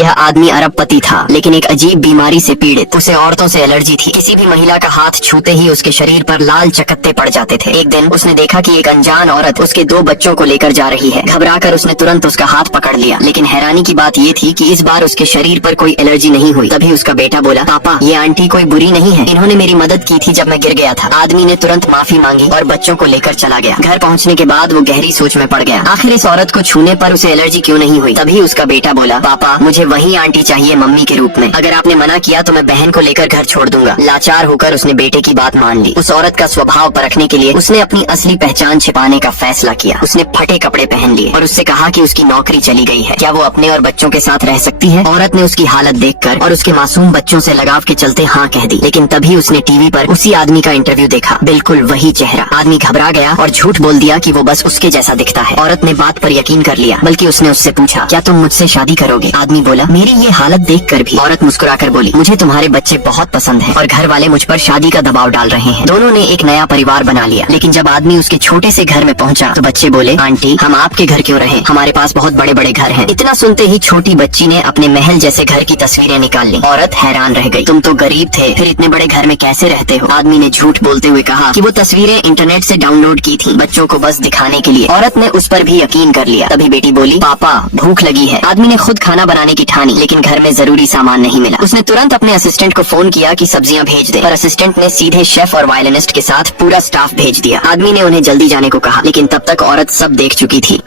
यह आदमी अरबपति था, लेकिन एक अजीब बीमारी से पीड़ित। उसे औरतों से एलर्जी थी। किसी भी महिला का हाथ छूते ही उसके शरीर पर लाल चकत्ते पड़ जाते थे। एक दिन उसने देखा कि एक अनजान औरत उसके 2 बच्चों को लेकर जा रही है। घबराकर उसने तुरंत उसका हाथ पकड़ लिया, लेकिन हैरानी की बात ये थी कि इस बार उसके शरीर पर कोई एलर्जी नहीं हुई। तभी उसका बेटा बोला, पापा ये आंटी कोई बुरी नहीं है, इन्होंने मेरी मदद की थी जब मैं गिर गया था। आदमी ने तुरंत माफी मांगी और बच्चों को लेकर चला गया। घर पहुंचने के बाद वो गहरी सोच में पड़ गया। आखिर इस औरत को छूने पर उसे एलर्जी क्यों नहीं हुई। तभी उसका बेटा बोला, पापा मुझे वही आंटी चाहिए मम्मी के रूप में। अगर आपने मना किया तो मैं बहन को लेकर घर छोड़ दूंगा। लाचार होकर उसने बेटे की बात मान ली। उस औरत का स्वभाव परखने के लिए उसने अपनी असली पहचान छिपाने का फैसला किया। उसने फटे कपड़े पहन लिए और उससे कहा कि उसकी नौकरी चली गई है, क्या वो अपने और बच्चों के साथ रह सकती है। औरत ने उसकी हालत देखकर और उसके मासूम बच्चों से लगाव के चलते हाँ कह दी। लेकिन तभी उसने टीवी पर उसी आदमी का इंटरव्यू देखा, बिल्कुल वही चेहरा। आदमी घबरा गया और झूठ बोल दिया कि वो बस उसके जैसा दिखता है। औरत ने बात पर यकीन कर लिया, बल्कि उसने उससे पूछा, क्या तुम मुझसे शादी करोगे। आदमी बोला, मेरी ये हालत देखकर भी। औरत मुस्कुराकर बोली, मुझे तुम्हारे बच्चे बहुत पसंद हैं और घर वाले मुझ पर शादी का दबाव डाल रहे हैं। दोनों ने एक नया परिवार बना लिया। लेकिन जब आदमी उसके छोटे से घर में पहुंचा तो बच्चे बोले, आंटी हम आपके घर क्यों रहें, हमारे पास बहुत बड़े बड़े घर हैं। इतना सुनते ही छोटी बच्ची ने अपने महल जैसे घर की तस्वीरें निकाल ली। औरत हैरान रह गई, तुम तो गरीब थे, फिर इतने बड़े घर में कैसे रहते हो। आदमी ने झूठ बोलते हुए कहा कि वो तस्वीरें इंटरनेट से डाउनलोड की थी, बच्चों को बस दिखाने के लिए। औरत ने उस पर भी यकीन कर लिया। तभी बेटी बोली, पापा भूख लगी है। आदमी ने खुद खाना बनाने की ठानी, लेकिन घर में जरूरी सामान नहीं मिला। उसने तुरंत अपने असिस्टेंट को फोन किया कि सब्जियां भेज दे, पर असिस्टेंट ने सीधे शेफ और वायलिनिस्ट के साथ पूरा स्टाफ भेज दिया। आदमी ने उन्हें जल्दी जाने को कहा, लेकिन तब तक औरत सब देख चुकी थी।